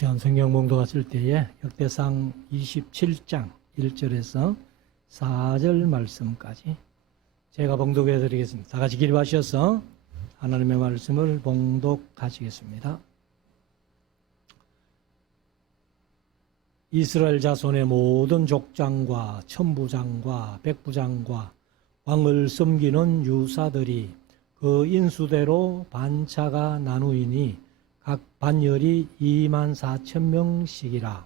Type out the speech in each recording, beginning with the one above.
시간 성경 봉독 했을 때에 역대상 27장 1절에서 4절 말씀까지 제가 봉독해 드리겠습니다. 다 같이 기립하셔서 하나님의 말씀을 봉독하시겠습니다. 이스라엘 자손의 모든 족장과 천부장과 백부장과 왕을 섬기는 유사들이 그 인수대로 반차가 나누이니 각 반열이 24,000명씩이라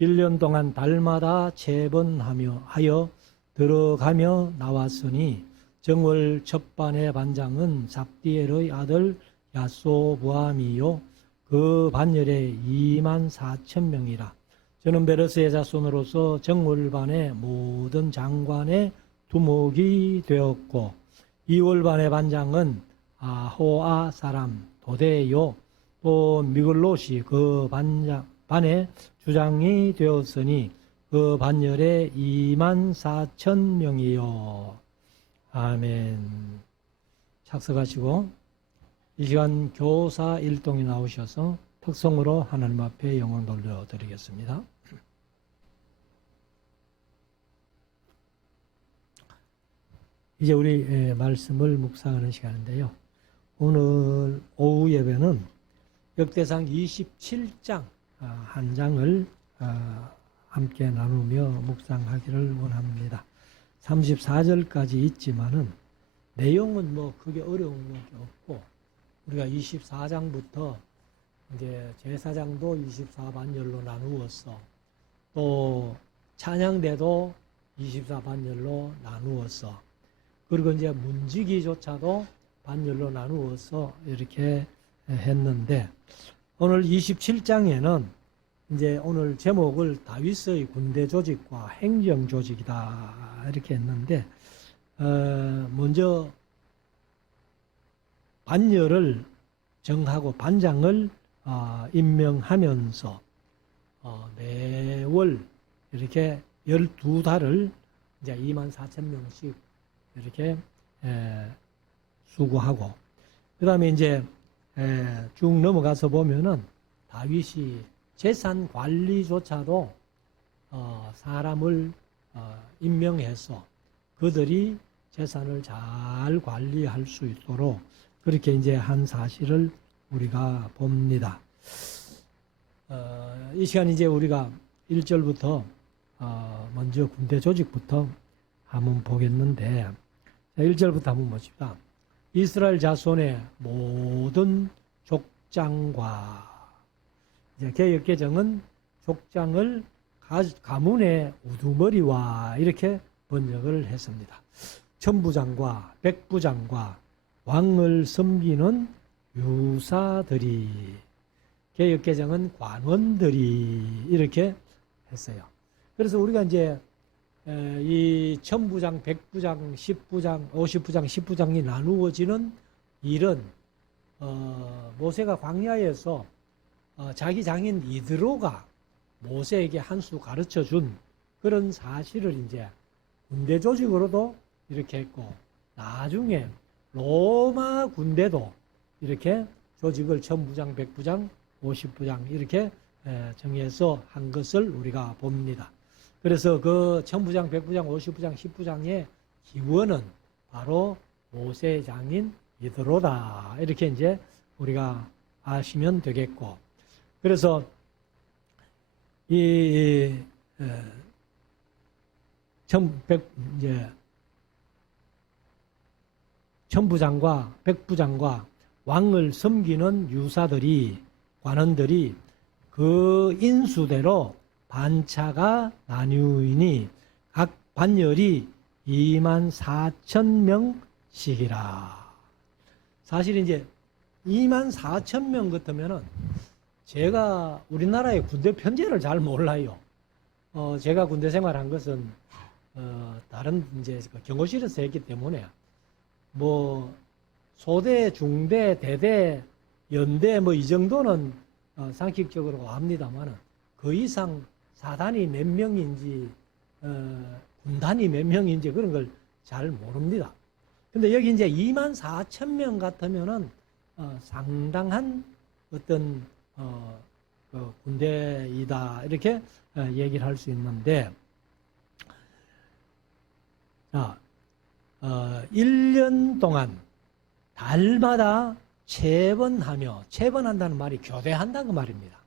1년 동안 달마다 재번하여 들어가며 나왔으니 정월 첫반의 반장은 잡디엘의 아들 야소부암이요 그 반열에 24,000명이라. 저는 베르스의 자손으로서 정월반의 모든 장관의 두목이 되었고 2월반의 반장은 아호아 사람 도데요 또 미글롯이 그 반의 주장이 되었으니 그 반열에 24,000명이요. 아멘. 착석하시고 이 시간 교사 일동이 나오셔서 특성으로 하나님 앞에 영광 돌려드리겠습니다. 이제 우리 말씀을 묵상하는 시간인데요. 오늘 오후 예배는 역대상 27장 한 장을 함께 나누며 묵상하기를 원합니다. 34절까지 있지만은 내용은 뭐 크게 어려운 게 없고 우리가 24장부터 이제 제사장도 24반열로 나누었어. 또 찬양대도 24반열로 나누었어. 그리고 이제 문지기조차도 반열로 나누어서 이렇게 했는데 오늘 27장에는 이제 오늘 제목을 다윗의 군대 조직과 행정 조직이다 이렇게 했는데 먼저 반열을 정하고 반장을 임명하면서 매월 이렇게 12달을 이제 24,000명씩 이렇게 수고하고 그 다음에 이제 쭉 넘어가서 보면은 다윗이 재산 관리조차도 사람을 임명해서 그들이 재산을 잘 관리할 수 있도록 그렇게 이제 한 사실을 우리가 봅니다. 이 시간 이제 우리가 1절부터 먼저 군대 조직부터 한번 보겠는데 1절부터 한번 보십시다. 이스라엘 자손의 모든 족장과 이제 개역개정은 족장을 가문의 우두머리와 이렇게 번역을 했습니다. 천부장과 백부장과 왕을 섬기는 유사들이 개역개정은 관원들이 이렇게 했어요. 그래서 우리가 이제 이 천부장, 백부장, 10부장, 50부장, 10부장이 나누어지는 일은 모세가 광야에서 자기 장인 이드로가 모세에게 한 수 가르쳐 준 그런 사실을 이제 군대 조직으로도 이렇게 했고 나중에 로마 군대도 이렇게 조직을 천부장, 백부장, 50부장 이렇게 정해서 한 것을 우리가 봅니다. 그래서 그 천부장, 백부장, 50부장, 10부장의 기원은 바로 모세 장인 이드로다. 이렇게 이제 우리가 아시면 되겠고. 그래서 이 천부장과 백부장과 왕을 섬기는 유사들이 관원들이 그 인수대로 반차가 나뉘으니 각 반열이 24,000명씩이라. 사실 이제 24,000명 같으면은 제가 우리나라의 군대 편제를 잘 몰라요. 제가 군대 생활한 것은 다른 이제 경호실에서 했기 때문에 뭐 소대, 중대, 대대, 연대 뭐 이 정도는 상식적으로 압니다만은 그 이상 사단이 몇 명인지 군단이 몇 명인지 그런 걸 잘 모릅니다. 근데 여기 이제 24,000명 같으면은 상당한 어떤 그 군대이다 이렇게 얘기를 할 수 있는데, 자, 1년 동안 달마다 체번하며, 체번한다는 말이 교대한다는 말입니다.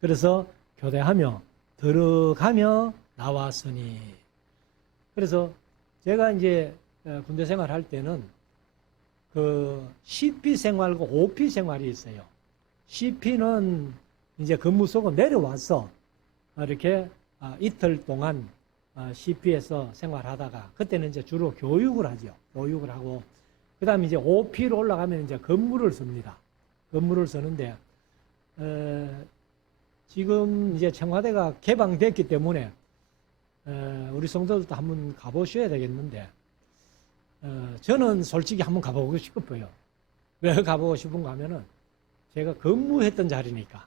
그래서 교대하며 들어가며 나왔으니. 그래서 제가 이제 군대 생활할 때는 그 CP 생활과 OP 생활이 있어요. CP는 이제 근무 쏘고 내려와서 이렇게 이틀 동안 CP에서 생활하다가, 그때는 이제 주로 교육을 하죠. 교육을 하고, 그 다음에 이제 OP로 올라가면 이제 근무를 씁니다. 근무를 쓰는데, 지금 이제 청와대가 개방됐기 때문에, 우리 성도들도 한번 가보셔야 되겠는데, 저는 솔직히 한번 가보고 싶어요. 왜 가보고 싶은가 하면은, 제가 근무했던 자리니까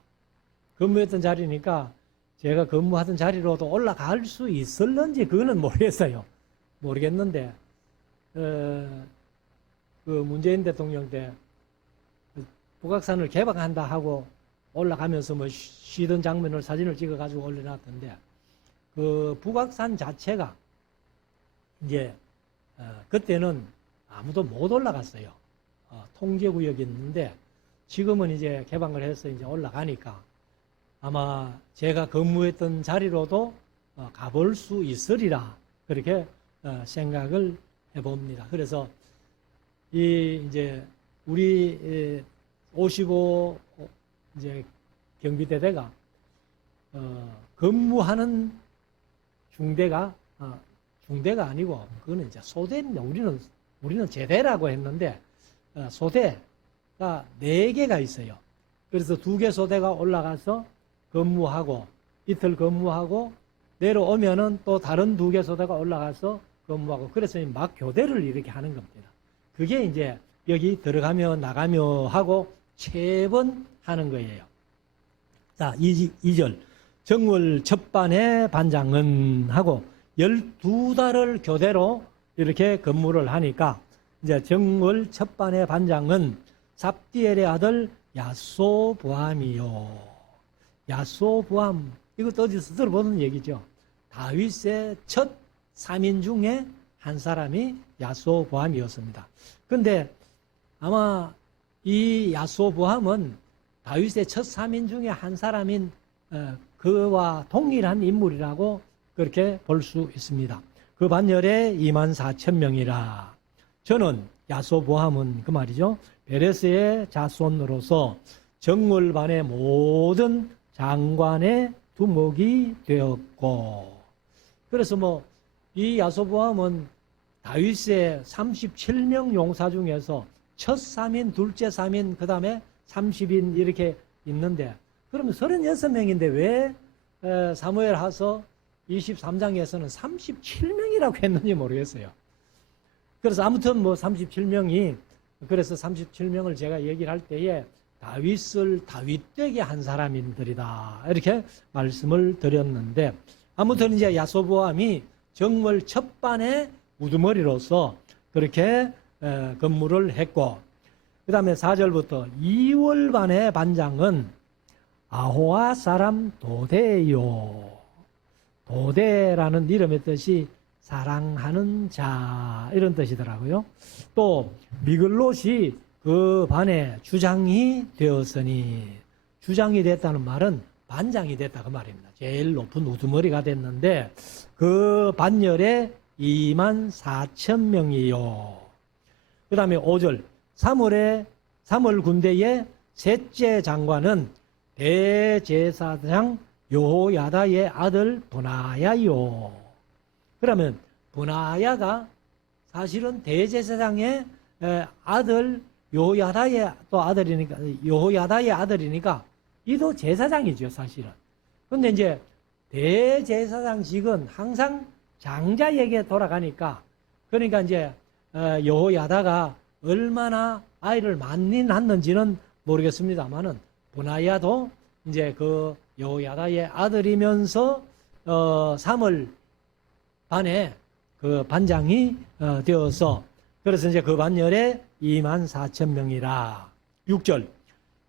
제가 근무하던 자리로도 올라갈 수 있을런지 그거는 모르겠어요. 모르겠는데, 그 문재인 대통령 때 북악산을 개방한다 하고 올라가면서 뭐 쉬던 장면을 사진을 찍어가지고 올려놨던데, 그 북악산 자체가 이제 그때는 아무도 못 올라갔어요. 통제구역이었는데, 지금은 이제 개방을 해서 이제 올라가니까 아마 제가 근무했던 자리로도 가볼 수 있으리라, 그렇게 생각을 해봅니다. 그래서 이제 우리 55 이제 경비대대가 근무하는 중대가 아니고, 그거는 이제 소대입니다. 우리는 제대라고 했는데, 소대가 4개가 있어요. 그래서 2개 소대가 올라가서 근무하고, 이틀 근무하고, 내려오면은 또 다른 2개 소대가 올라가서 근무하고, 그래서 막 교대를 이렇게 하는 겁니다. 그게 이제 여기 들어가며 나가며 하고 체번하는 거예요. 자, 2절. 정월 첫반의 반장은 하고 12달을 교대로 이렇게 근무를 하니까, 이제 정월 첫반의 반장은 삽디엘의 아들 야소보암이요. 야소보암, 이것도 어디서 들어보는 얘기죠. 다윗의 첫 3인 중에 한 사람이 야소보암이었습니다. 근데 아마 이 야소보암은 다윗의 첫 3인 중에 한 사람인 그와 동일한 인물이라고 그렇게 볼 수 있습니다. 그 반열에 24,000명이라. 저는 야소보암은 그 말이죠. 베레스의 자손으로서 정월반의 모든 장관의 두목이 되었고, 그래서 뭐 이 야소보암은 다윗의 37명 용사 중에서 첫 3인, 둘째 3인, 그 다음에 30인 이렇게 있는데, 그러면 36명인데 왜 사무엘하서 23장에서는 37명이라고 했는지 모르겠어요. 그래서 아무튼 뭐 37명이, 그래서 37명을 제가 얘기를 할 때에 다윗을 다윗되게 한 사람들이다, 이렇게 말씀을 드렸는데, 아무튼 이제 야소보암이 정월 첫반의 우두머리로서 그렇게 근무를 했고, 그 다음에 4절부터 2월반의 반장은 아호아 사람 도대요. 도대라는 이름의 뜻이 사랑하는 자, 이런 뜻이더라고요. 또 미글롯이 그 반의 주장이 되었으니, 주장이 됐다는 말은 반장이 됐다 그 말입니다. 제일 높은 우두머리가 됐는데, 그 반열에 24,000명이요. 그 다음에 5절. 3월 군대의 셋째 장관은 대제사장 여호야다의 아들 브나야요. 그러면 브나야가 사실은 대제사장의 아들 여호야다의 또 아들이니까, 여호야다의 아들이니까 이도 제사장이죠, 사실은. 근데 이제 대제사장직은 항상 장자에게 돌아가니까, 그러니까 이제 여호야다가 얼마나 아이를 많이 낳는지는 모르겠습니다만은, 브나야도 이제 그 여호야다의 아들이면서 3월 반에 그 반장이 되어서, 그래서 이제 그 반열에 24,000명이라. 6절.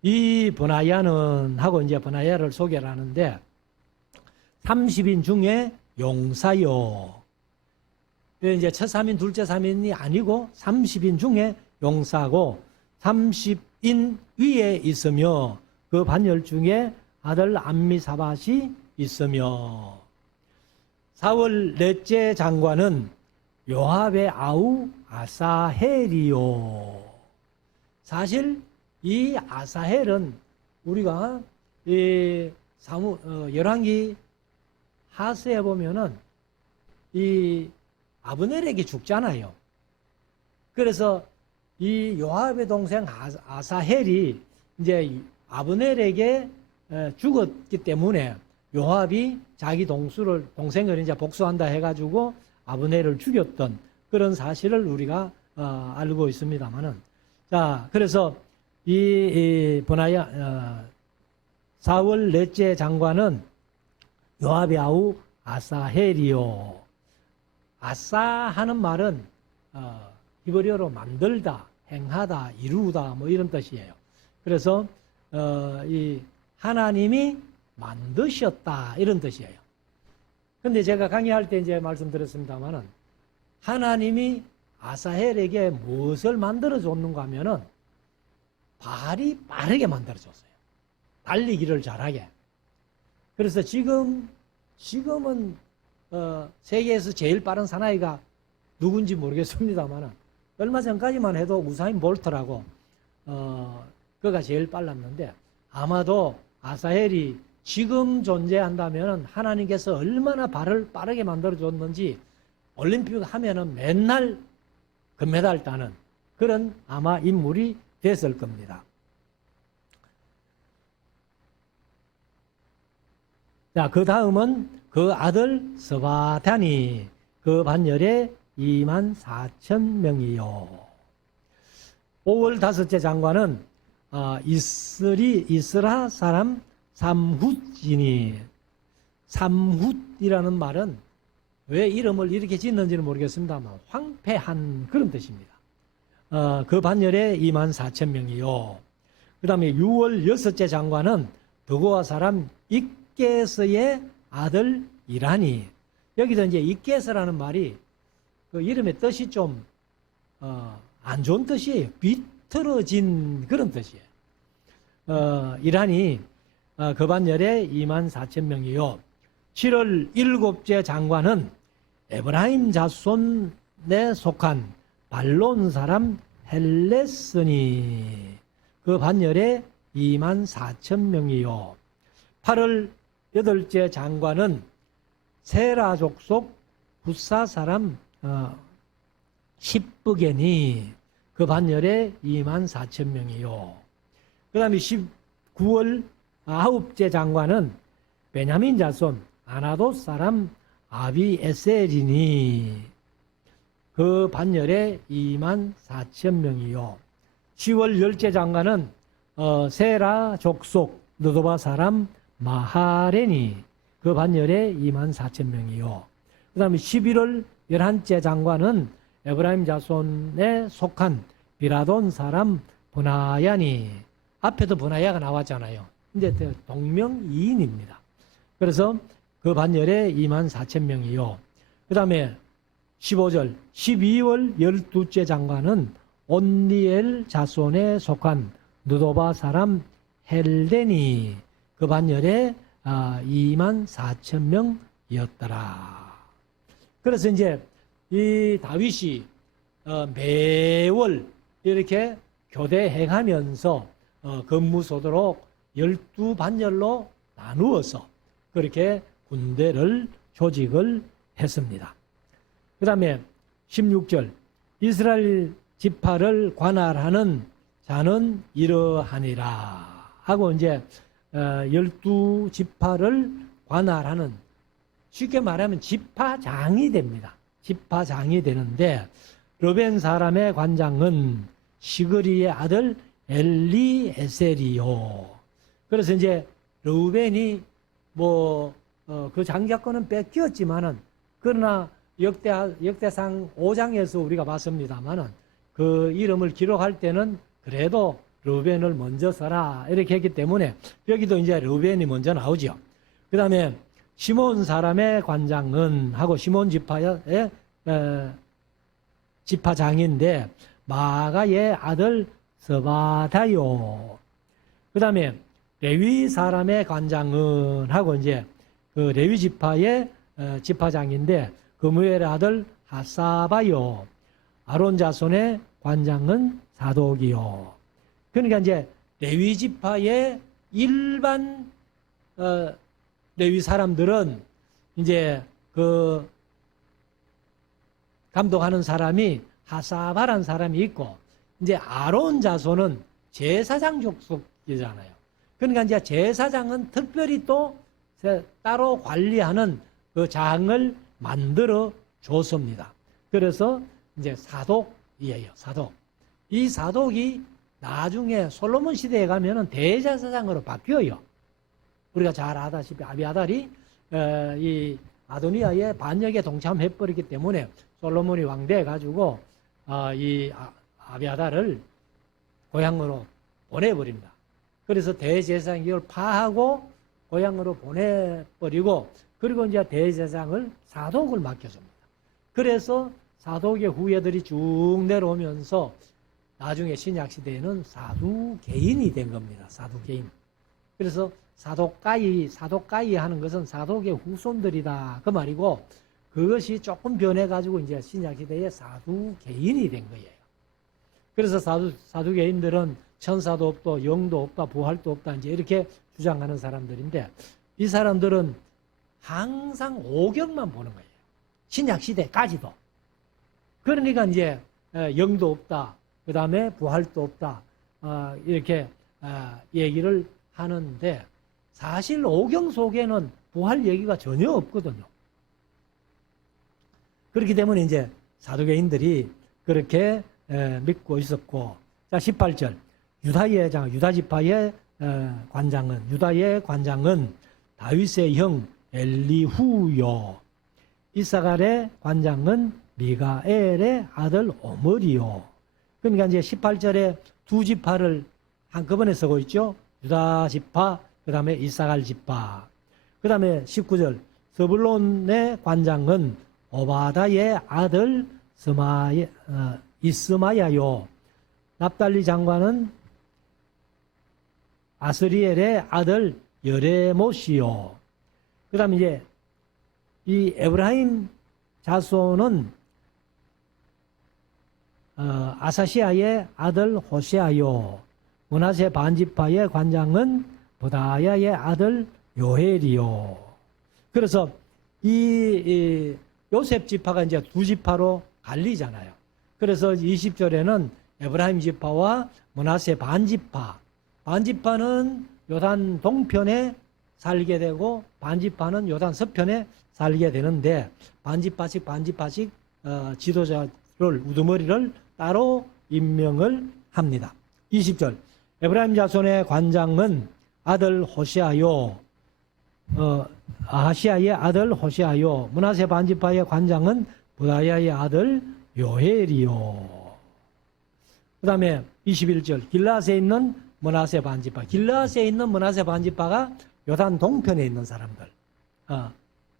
이 버나야는 하고 이제 버나야를 소개를 하는데 30인 중에 용사요. 이제 첫 3인, 둘째 3인이 아니고 30인 중에 용사고 30인 위에 있으며 그 반열 중에 아들 암미사밧이 있으며 사월 넷째 장관은 요압의 아우 아사헬이요. 사실 이 아사헬은 우리가 이 열왕기 하스에 보면은 이 아브넬에게 죽잖아요. 그래서 이 요압의 동생 아사헬이 이제 아브넬에게 죽었기 때문에 요압이 자기 동생을 이제 복수한다 해가지고 아브넬을 죽였던 그런 사실을 우리가 알고 있습니다만은, 자, 그래서 이 버나야 사월 넷째 장관은 요압의 아우 아사헬이요. 아사하는 말은 히브리어로 만들다, 행하다, 이루다 뭐 이런 뜻이에요. 그래서 이 하나님이 만드셨다 이런 뜻이에요. 근데 제가 강의할 때 이제 말씀드렸습니다만은 하나님이 아사헬에게 무엇을 만들어 줬는가 하면은 발이 빠르게 만들어 줬어요. 달리기를 잘하게. 그래서 지금은 세계에서 제일 빠른 사나이가 누군지 모르겠습니다만은 얼마 전까지만 해도 우사인 볼트라고 그가 제일 빨랐는데 아마도 아사헬이 지금 존재한다면 하나님께서 얼마나 발을 빠르게 만들어줬는지 올림픽 하면은 맨날 금메달 따는 그런 아마 인물이 됐을 겁니다. 자, 그 다음은 그 아들 스바단이 그 반열에 24,000명이요. 5월 다섯째 장관은 이스라 사람 삼훗이니, 삼훗이라는 말은 왜 이름을 이렇게 짓는지는 모르겠습니다만 황폐한 그런 뜻입니다. 그 반열에 24,000명이요. 그 다음에 6월 여섯째 장관은 드고아 사람 익게스의 아들 이라니. 여기서 이제 익게스라는 말이 그 이름의 뜻이 좀 안 좋은 뜻이에요. 비틀어진 그런 뜻이에요. 이라니 그 반열에 24,000명이요. 7월 일곱째 장관은 에브라임 자손에 속한 발론 사람 헬레스니 그 반열에 24,000명이요. 8월 여덟째 장관은 세라 족속 부사 사람 십브게니 그 반열에 24,000명이요. 그 다음에 19월 아홉째 장관은 베냐민 자손 아나돗 사람 아비에셀이니 그 반열에 24,000명이요. 10월 열째 장관은 세라 족속 느도바 사람 마하레니 그 반열에 24,000명이요. 그 다음에 11월 11째 장관은 에브라임 자손에 속한 비라돈 사람 브나야니. 앞에도 브나야가 나왔잖아요. 이제 동명이인입니다. 그래서 그 반열에 24,000명이요. 그 다음에 15절 12월 12째 장관은 온니엘 자손에 속한 느도바 사람 헬데니 그 반열에 24,000명이었더라. 그래서 이제 이 다윗이 매월 이렇게 교대행하면서 근무소도록 12반열로 나누어서 그렇게 군대를 조직을 했습니다. 그 다음에 16절 이스라엘 지파를 관할하는 자는 이러하니라 하고 이제 12지파를 관할하는, 쉽게 말하면 지파장이 됩니다. 지파장이 되는데 르벤 사람의 관장은 시그리의 아들 엘리에셀이요. 그래서 이제 르벤이 그 장자권은 뺏겼지만은 그러나 역대상 5장에서 우리가 봤습니다만은 그 이름을 기록할 때는 그래도 르벤을 먼저 써라 이렇게 했기 때문에 여기도 이제 르벤이 먼저 나오죠. 그 다음에 시몬 사람의 관장은 하고 시몬 지파의 지파장인데 마가의 아들 스바다요. 그 다음에 레위 사람의 관장은 하고 이제 그 레위 지파의 지파장인데 그무엘의 아들 하사바요. 아론 자손의 관장은 사독이요. 그러니까 이제 레위 지파의 일반 레위 사람들은 이제 그 감독하는 사람이 하사바란 사람이 있고 이제 아론 자손은 제사장 족속이잖아요. 그러니까 이제 제사장은 특별히 또 따로 관리하는 그 장을 만들어 줬습니다. 그래서 이제 사독이에요. 사독. 이 사독이 나중에 솔로몬 시대에 가면은 대제사장으로 바뀌어요. 우리가 잘 아다시피 아비아달이 이 아도니아의 반역에 동참해버렸기 때문에 솔로몬이 왕돼 가지고 이 아비아달을 고향으로 보내버립니다. 그래서 대제사장 이걸 파하고 고향으로 보내버리고 그리고 이제 대제사장을 사독을 맡겨줍니다. 그래서 사독의 후예들이 쭉 내려오면서 나중에 신약시대에는 사두개인이 된 겁니다. 사두개인. 그래서 사독가이 하는 것은 사독의 후손들이다. 그 말이고 그것이 조금 변해가지고 이제 신약시대에 사두개인이 된 거예요. 그래서 사두개인들은 천사도 없고 영도 없다, 부활도 없다, 이제 이렇게 주장하는 사람들인데 이 사람들은 항상 오경만 보는 거예요. 신약시대까지도. 그러니까 이제 영도 없다, 그 다음에 부활도 없다, 이렇게 얘기를 하는데 사실 오경 속에는 부활 얘기가 전혀 없거든요. 그렇기 때문에 이제 사두개인들이 그렇게 믿고 있었고, 자 18절 유다 지파의 유다의 관장은 다윗의 형 엘리후요. 이사갈의 관장은 미가엘의 아들 오므리요. 그러니까 이제 18절에 두 지파를 한꺼번에 쓰고 있죠. 유다 지파, 그 다음에 이사갈 지파. 그 다음에 19절 스불론의 관장은 오바다의 아들 이스마야요. 납달리 장관은 아스리엘의 아들 여레못이요. 그 다음에 이제 이 에브라임 자손은 아사시아의 아들 호세아요. 므낫세 반지파의 관장은 부다야의 아들 요헬이요. 그래서 이 요셉 지파가 이제 두 지파로 갈리잖아요. 그래서 20절에는 에브라임 지파와 므낫세 반지파는 요단 동편에 살게 되고 반지파는 요단 서편에 살게 되는데 반지파씩 지도자를 우두머리를 따로 임명을 합니다. 20절 에브라임 자손의 관장은 아들 호시아요. 아하시아의 아들 호시아요. 므낫세 반지파의 관장은 부다야의 아들 요헬이요. 그 다음에 21절 길라앗에 있는 므낫세 반지파. 길라앗에 있는 므낫세 반지파가 요단 동편에 있는 사람들.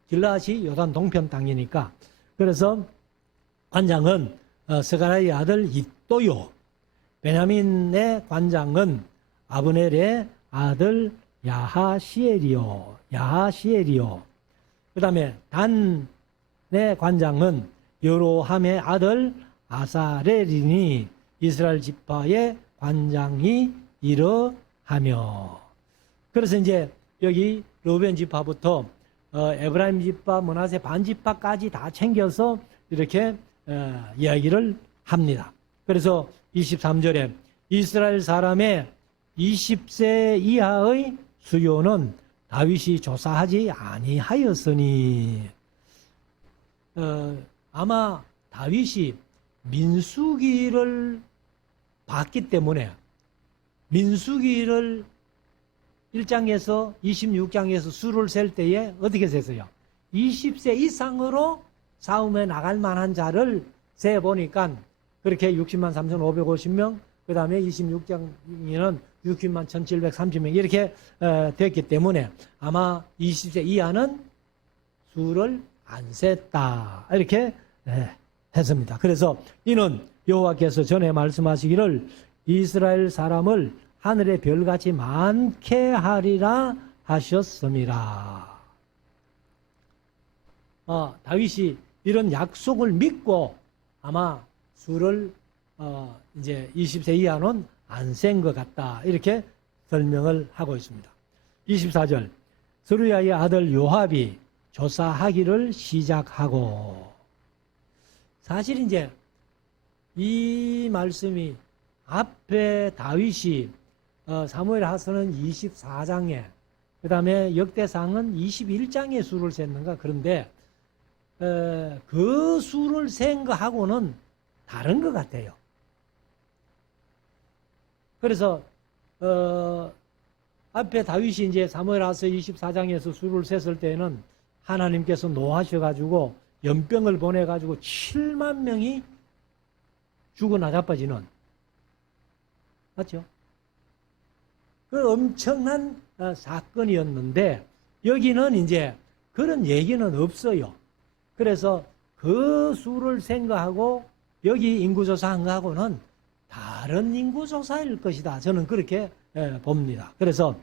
길라앗이 요단 동편 땅이니까. 그래서 관장은 스가랴의 아들 iddo요. 베냐민의 관장은 아브넬의 아들 야하시엘이요. 그 다음에 단의 관장은 여로함의 아들 아사렐이니 이스라엘 지파의 관장이 이러하며. 그래서 이제 여기 르벤 지파부터 에브라임 지파, 므낫세 반지파까지 다 챙겨서 이렇게 이야기를 합니다. 그래서 23절에 이스라엘 사람의 20세 이하의 수요는 다윗이 조사하지 아니하였으니 아마 다윗이 민수기를 봤기 때문에 민수기를 1장에서 26장에서 수를 셀 때에 어떻게 셌어요? 20세 이상으로 싸움에 나갈 만한 자를 세보니까 그렇게 60만 3,550명, 그 다음에 26장에는 60만 1730명 이렇게 됐기 때문에 아마 20세 이하는 수를 안 셌다 이렇게 했습니다. 그래서 이는 여호와께서 전에 말씀하시기를 이스라엘 사람을 하늘의 별같이 많게 하리라 하셨습니다. 다윗이 이런 약속을 믿고 아마 수를 이제 20세 이하는 안 센 것 같다 이렇게 설명을 하고 있습니다. 24절 스루야의 아들 요압이 조사하기를 시작하고, 사실 이제 이 말씀이 앞에 다윗이 사무엘하서는 24장에 그 다음에 역대상은 21장에 수를 셌는가, 그런데 그 수를 센 거하고는 다른 것 같아요. 그래서 앞에 다윗이 이제 사무엘하서 24장에서 수를 셌을 때는 하나님께서 노하셔가지고 연병을 보내가지고 7만 명이 죽어나자빠지는, 맞죠? 그 엄청난 사건이었는데 여기는 이제 그런 얘기는 없어요. 그래서 그 수를 생각하고 여기 인구조사한 거하고는 다른 인구조사일 것이다. 저는 그렇게 봅니다. 그래서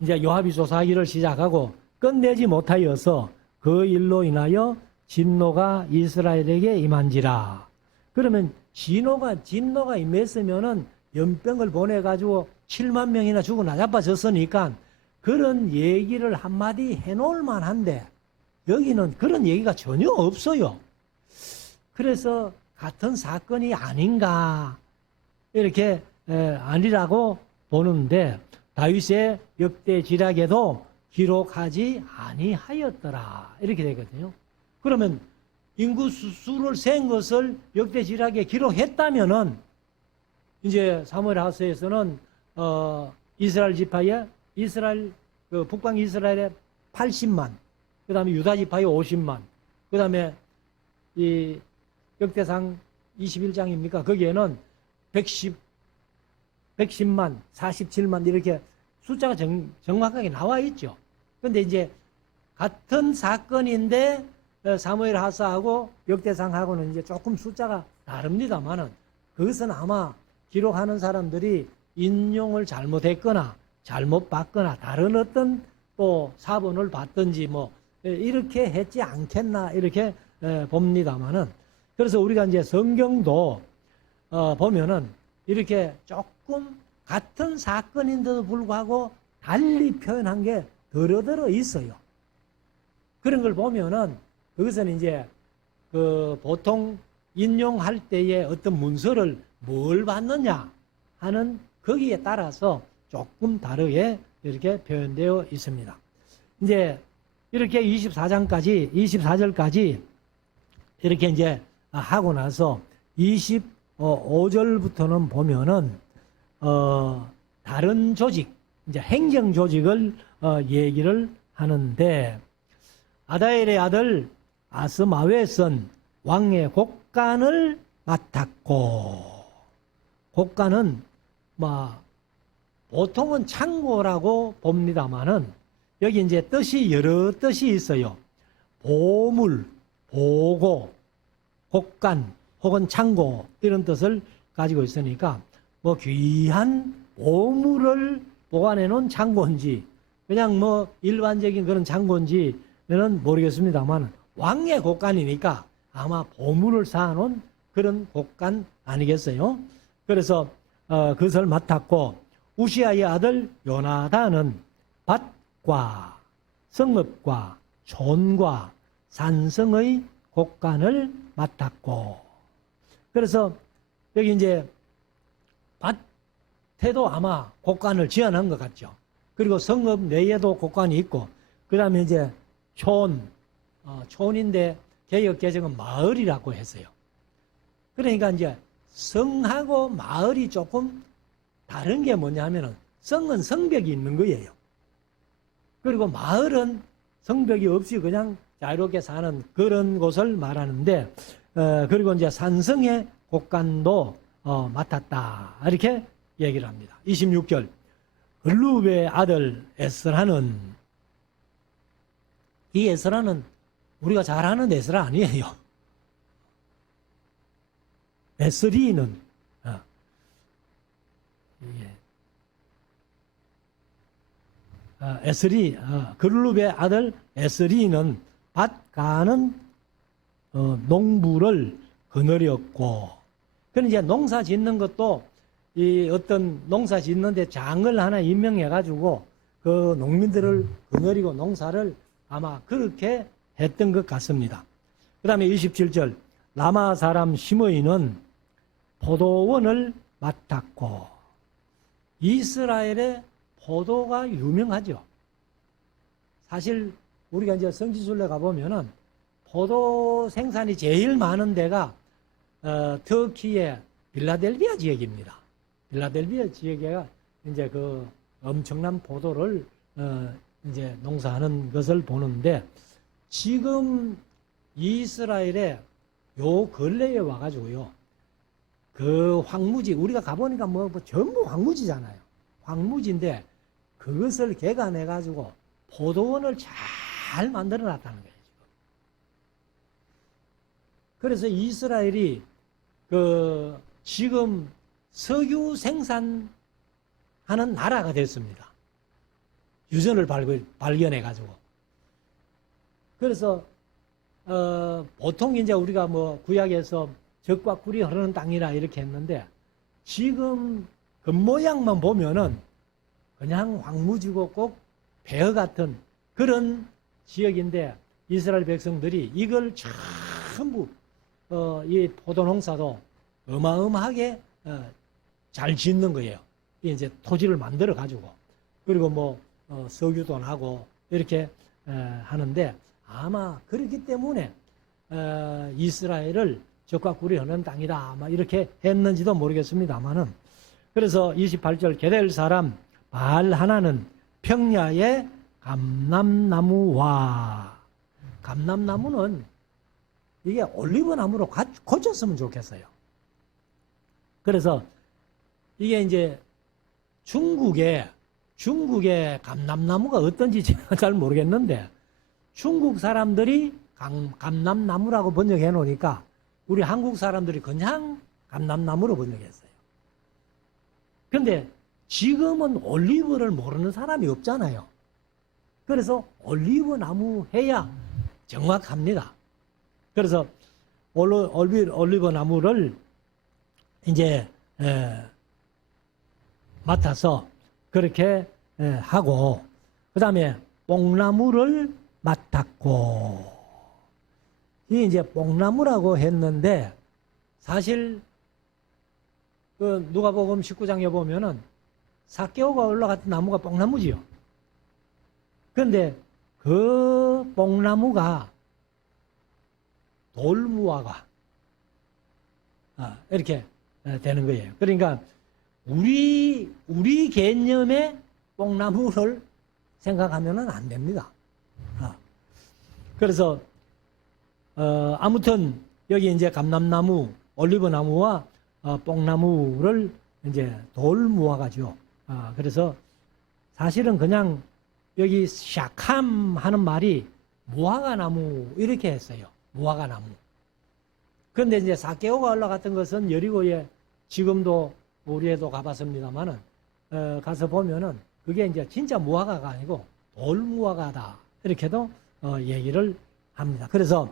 이제 요압이 조사하기를 시작하고 끝내지 못하여서 그 일로 인하여 진노가 이스라엘에게 임한지라. 그러면 진노가 임했으면은 연병을 보내가지고 7만 명이나 죽어 나자빠졌으니까 그런 얘기를 한마디 해놓을 만한데 여기는 그런 얘기가 전혀 없어요. 그래서 같은 사건이 아닌가 이렇게 아니라고 보는데 다윗의 역대지략에도 기록하지 아니하였더라 이렇게 되거든요. 그러면 인구 수를 센 것을 역대지략에 기록했다면은 이제 사무엘하서에서는 이스라엘 지파에 북방 이스라엘에 80만, 그 다음에 유다 지파에 50만, 그 다음에 이 역대상 21장입니까? 거기에는 110만, 47만 이렇게 숫자가 정확하게 나와 있죠. 그런데 이제 같은 사건인데 사무엘하서하고 역대상하고는 이제 조금 숫자가 다릅니다만은 그것은 아마 기록하는 사람들이 인용을 잘못했거나 잘못 봤거나 다른 어떤 또 사본을 봤든지 뭐 이렇게 했지 않겠나 이렇게 봅니다만은, 그래서 우리가 이제 성경도 보면은 이렇게 조금 같은 사건인데도 불구하고 달리 표현한 게 더러더러 있어요. 그런 걸 보면은 그것은 이제 그 보통 인용할 때에 어떤 문서를 뭘 받느냐 하는 거기에 따라서 조금 다르게 이렇게 표현되어 있습니다. 이제 이렇게 24절까지 이렇게 이제 하고 나서 25절부터는 보면은 다른 조직, 이제 행정 조직을 얘기를 하는데, 아다엘의 아들 아스마웻은 왕의 곡간을 맡았고, 곡간은 보통은 창고라고 봅니다만은 여기 이제 뜻이 여러 뜻이 있어요. 보물, 보고, 곡간 혹은 창고 이런 뜻을 가지고 있으니까 뭐 귀한 보물을 보관해 놓은 창고인지 그냥 뭐 일반적인 그런 창고인지는 모르겠습니다만 왕의 곡간이니까 아마 보물을 쌓아놓은 그런 곡간 아니겠어요? 그래서 그것을 맡았고, 우시아의 아들 요나단은 밭과 성읍과 촌과 산성의 곡간을 맡았고, 그래서 여기 이제 밭에도 아마 곡간을 지어놓은 것 같죠. 그리고 성읍 내에도 곡간이 있고, 그 다음에 이제 촌인데 개역 개정은 마을이라고 했어요. 그러니까 이제 성하고 마을이 조금 다른 게 뭐냐면은 성은 성벽이 있는 거예요. 그리고 마을은 성벽이 없이 그냥 자유롭게 사는 그런 곳을 말하는데, 그리고 이제 산성의 곡간도 맡았다. 이렇게 얘기를 합니다. 26절. 글룹의 아들 에스라는, 이 에스라는 우리가 잘 아는 에스라 아니에요. 에스리는 에스리, 글룹의 아들 에스리는 밭 가는 농부를 거느렸고, 그럼 이제 농사 짓는 것도 이 어떤 농사 짓는데 장을 하나 임명해가지고 그 농민들을 거느리고 농사를 아마 그렇게 했던 것 같습니다. 그 다음에 27절. 라마 사람 시므이는 포도원을 맡았고, 이스라엘의 포도가 유명하죠. 사실 우리가 이제 성지순례 가보면은 포도 생산이 제일 많은 데가 터키의 빌라델비아 지역입니다. 빌라델비아 지역에 이제 그 엄청난 포도를 이제 농사하는 것을 보는데, 지금 이스라엘에 요 근래에 와가지고요, 그 황무지, 우리가 가보니까 뭐 전부 황무지잖아요. 황무지인데 그것을 개간해가지고 포도원을 잘 만들어 놨다는 거예요. 그래서 이스라엘이 그 지금 석유 생산하는 나라가 됐습니다. 유전을 발견해가지고. 그래서 보통 이제 우리가 뭐 구약에서 젖과 꿀이 흐르는 땅이라 이렇게 했는데, 지금 겉모양만 보면은 그냥 황무지고 꼭 폐허 같은 그런 지역인데, 이스라엘 백성들이 이걸 전부 이 포도 농사도 어마어마하게 잘 짓는 거예요. 이제 토지를 만들어 가지고, 그리고 뭐 석유도 나고 이렇게 하는데, 아마 그렇기 때문에 이스라엘을 젖과 꿀이 흐르는 땅이다 아마 이렇게 했는지도 모르겠습니다만은, 그래서 28절. 게델 사람 바알하나는 평야의 감람나무와, 감람나무는 이게 올리브나무로 고쳤으면 좋겠어요. 그래서 이게 이제 중국의 감람나무가 어떤지 제가 잘 모르겠는데, 중국 사람들이 감람나무라고 번역해 놓으니까 우리 한국 사람들이 그냥 감람나무로 번역했어요. 근데 지금은 올리브를 모르는 사람이 없잖아요. 그래서 올리브 나무 해야 정확합니다. 그래서 올리브 나무를 이제 맡아서 그렇게 하고, 그 다음에 뽕나무를 맡았고, 이게 이제 뽕나무라고 했는데, 사실 그 누가복음 19장에 보면은 삭개오가 올라갔던 나무가 뽕나무지요. 그런데 그 뽕나무가 돌무화과 이렇게 되는 거예요. 그러니까 우리 개념의 뽕나무를 생각하면은 안 됩니다. 그래서 아무튼 여기 이제 감람나무, 올리브나무와 뽕나무를 이제 돌무화과죠. 그래서 사실은 그냥 여기 샤캄 하는 말이 무화과나무 이렇게 했어요. 무화과나무. 그런데 이제 삭개오가 올라갔던 것은 여리고에 지금도 우리에도 가봤습니다만은 가서 보면은 그게 이제 진짜 무화과가 아니고 돌무화과다 이렇게도 얘기를 합니다. 그래서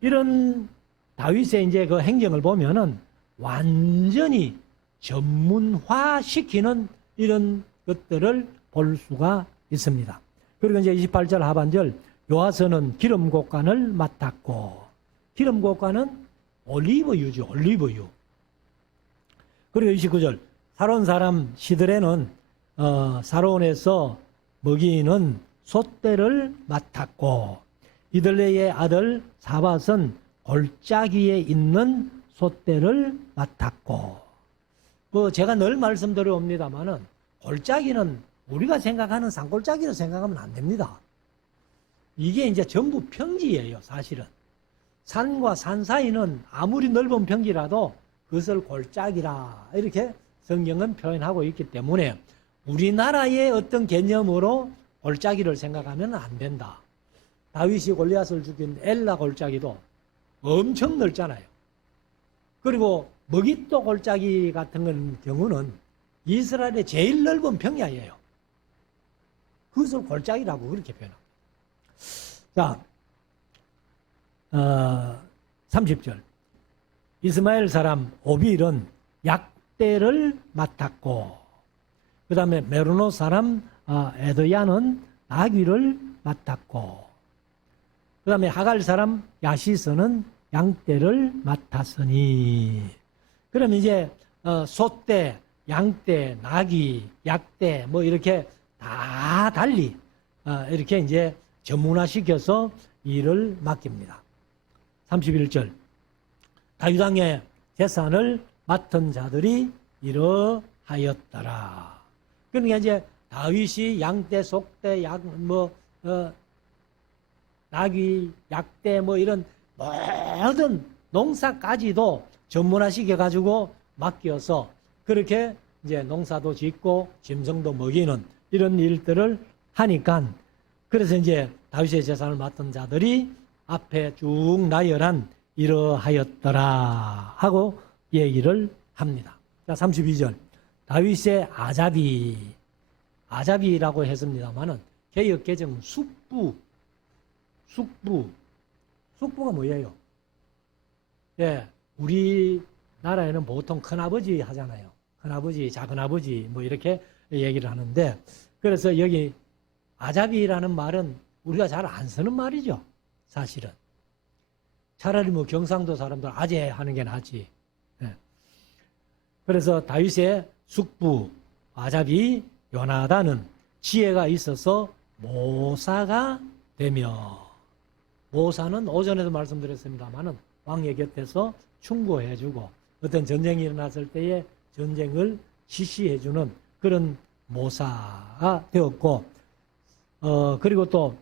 이런 다윗의 이제 그 행정을 보면은 완전히 전문화시키는 이런 것들을 볼 수가 있습니다. 그리고 이제 28절 하반절. 요아스는 기름곡간을 맡았고, 기름곡간은 올리브유죠. 올리브유. 그리고 29절. 사론 사람 시드레는 사론에서 먹이는 솥대를 맡았고, 이들레의 아들 사밧은 골짜기에 있는 솥대를 맡았고. 제가 늘 말씀드려옵니다만은 골짜기는 우리가 생각하는 산골짜기로 생각하면 안 됩니다. 이게 이제 전부 평지예요, 사실은. 산과 산 사이는 아무리 넓은 평지라도 그것을 골짜기라 이렇게 성경은 표현하고 있기 때문에 우리나라의 어떤 개념으로 골짜기를 생각하면 안 된다. 다윗이 골리앗을 죽인 엘라 골짜기도 엄청 넓잖아요. 그리고 머깃도 골짜기 같은 경우는 이스라엘의 제일 넓은 평야예요. 그것을 골짜기라고 그렇게 표현합니다. 자, 30절. 이스마엘 사람 오빌은 약대를 맡았고, 그 다음에 메로노 사람 에드야는 나귀를 맡았고, 그 다음에 하갈 사람 야시스는 양떼를 맡았으니. 그러면 이제 소떼, 양떼, 나귀, 약떼 뭐 이렇게 다 달리 이렇게 이제 전문화시켜서 일을 맡깁니다. 31절. 다윗 왕의 재산을 맡은 자들이 이러하였더라. 그러니까 이제 다윗이 양떼, 속떼, 나귀, 약떼 뭐 이런 모든 농사까지도 전문화시켜가지고 맡겨서 그렇게 이제 농사도 짓고 짐승도 먹이는 이런 일들을 하니까 그래서 이제 다윗의 재산을 맡은 자들이 앞에 쭉 나열한 이러하였더라 하고 얘기를 합니다. 자, 32절. 다윗의 아잡이라고 했습니다만은 개역 개정 숙부가 뭐예요? 예, 우리나라에는 보통 큰아버지 하잖아요. 큰아버지, 작은아버지 뭐 이렇게 얘기를 하는데 그래서 여기 아잡이라는 말은 우리가 잘 안 쓰는 말이죠. 사실은. 차라리 뭐 경상도 사람들 아재 하는 게 낫지. 예. 그래서 다윗의 숙부 아잡이 요나단은 지혜가 있어서 모사가 되며, 모사는 오전에도 말씀드렸습니다만은 왕의 곁에서 충고해주고 어떤 전쟁이 일어났을 때에 전쟁을 지시해주는 그런 모사가 되었고, 그리고 또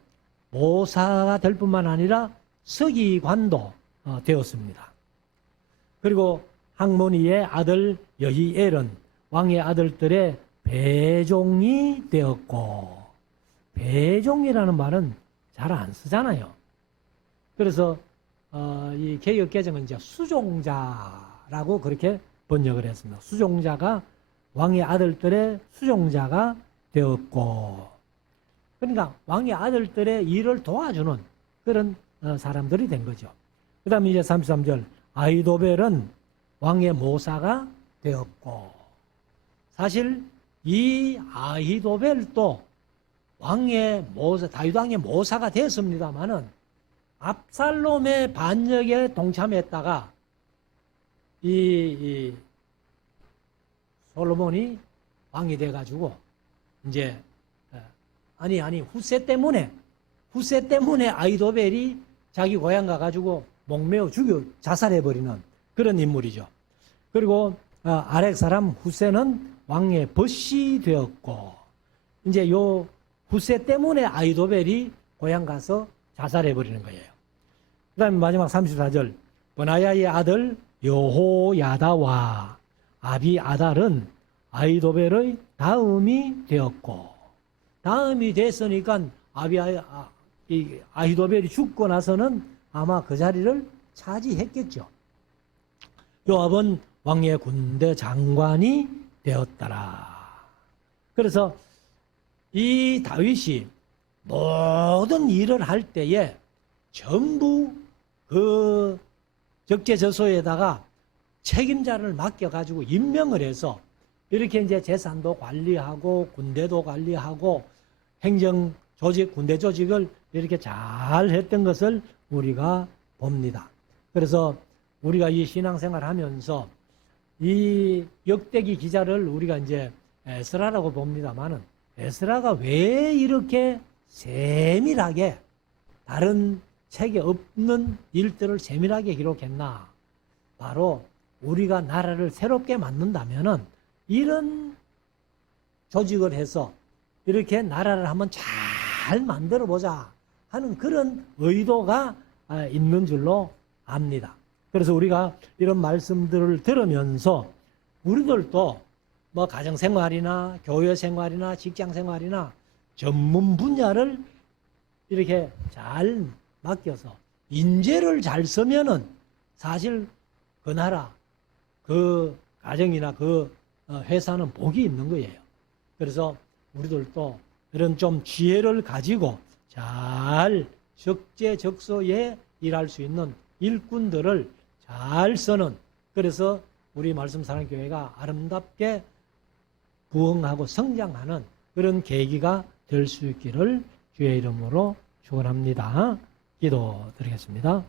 모사가 될 뿐만 아니라 서기관도 되었습니다. 그리고 항모니의 아들 여히엘은 왕의 아들들의 배종이 되었고, 배종이라는 말은 잘 안 쓰잖아요. 그래서 이 개역 개정은 이제 수종자라고 그렇게 번역을 했습니다. 수종자가 왕의 아들들의 수종자가 되었고, 그러니까 왕의 아들들의 일을 도와주는 그런 사람들이 된 거죠. 그 다음에 이제 33절. 아히도벨은 왕의 모사가 되었고, 사실 이 아히도벨도 왕의 모사, 다윗 왕의 모사가 되었습니다만은 압살롬의 반역에 동참했다가 이 솔로몬이 왕이 돼가지고 이제 아니 후세 때문에 아히도벨이 자기 고향 가가지고 목매어 죽여 자살해버리는 그런 인물이죠. 그리고 아렉 사람 후세는 왕의 벗이 되었고, 이제 요 후세 때문에 아히도벨이 고향 가서 자살해버리는 거예요. 그 다음에 마지막 34절. 버나야의 아들 여호야다와 아비아달은 아히도벨의 다음이 되었고, 다음이 됐으니까 아히도벨이 죽고 나서는 아마 그 자리를 차지했겠죠. 요압은 왕의 군대 장관이 되었더라. 그래서 이 다윗이 모든 일을 할 때에 전부 그 적재저소에다가 책임자를 맡겨가지고 임명을 해서 이렇게 이제 재산도 관리하고 군대도 관리하고 행정 조직, 군대 조직을 이렇게 잘 했던 것을 우리가 봅니다. 그래서 우리가 이 신앙생활 하면서 이 역대기 기자를 우리가 이제 에스라라고 봅니다만은 에스라가 왜 이렇게 세밀하게 다른 책에 없는 일들을 세밀하게 기록했나? 바로 우리가 나라를 새롭게 만든다면은 이런 조직을 해서 이렇게 나라를 한번 잘 만들어 보자 하는 그런 의도가 있는 줄로 압니다. 그래서 우리가 이런 말씀들을 들으면서 우리들도 뭐 가정생활이나 교회생활이나 직장생활이나 전문 분야를 이렇게 잘 맡겨서 인재를 잘 쓰면은 사실 그 나라, 그 가정이나 그 회사는 복이 있는 거예요. 그래서 우리들도 이런 좀 지혜를 가지고 잘 적재적소에 일할 수 있는 일꾼들을 잘 쓰는, 그래서 우리 말씀사랑교회가 아름답게 부흥하고 성장하는 그런 계기가 될 수 있기를 주의 이름으로 축원합니다. 기도드리겠습니다.